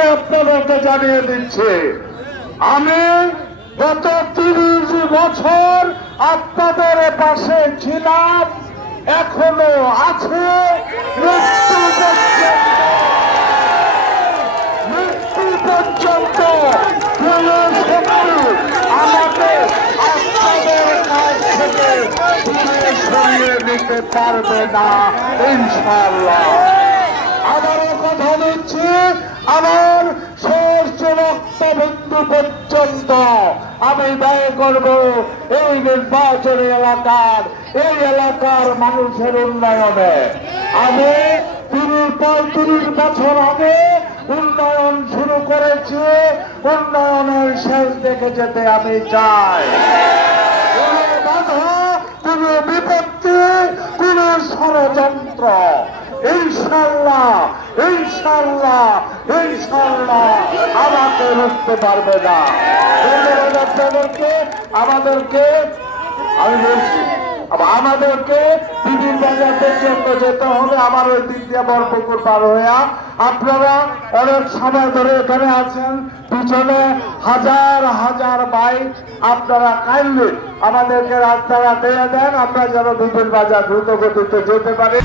আমি আপনাদেরকে জানিয়ে দিচ্ছি, আমি গত 30 বছর আপনাদের পাশে ছিলাম, এখনো আছে, মৃত্যু পর্যন্ত আমাকে আপনাদের কাছ থেকে দূরে সরিয়ে নিতে পারবে না ইনশাআল্লাহ। আবারও কথা দিচ্ছি, আমার শেষ রক্তবিন্দু পর্যন্ত আমি ব্যয় করব এই নির্বাচনী এই এলাকার মানুষের উন্নয়নে। আমি 35 বছর আগে উন্নয়ন শুরু করেছি, উন্নয়নের শেষ দেখে যেতে আমি চাই। কোন বাধা, কোন বিপত্তি, কোন ষড়যন্ত্র ইনশাআল্লাহ ইনশাআল্লাহ ইনশাআল্লাহ আমাকে রুখতে পারবে না। আমাদেরকে আমি বলছি, আমাদেরকে দিদির বাজার পর্যন্ত যেতে হবে, আমার ওই দিক দিয়ে বরপুকুর পার হইয়া। আপনারা অনেক সময় ধরে এখানে আছেন, পিছনে হাজার হাজার বাইক, আপনারা কাইন্ডলি আমাদেরকে রাস্তাটা দিয়ে দেন, আমরা যেন দিদির বাজার দ্রুত গতিতে যেতে পারি।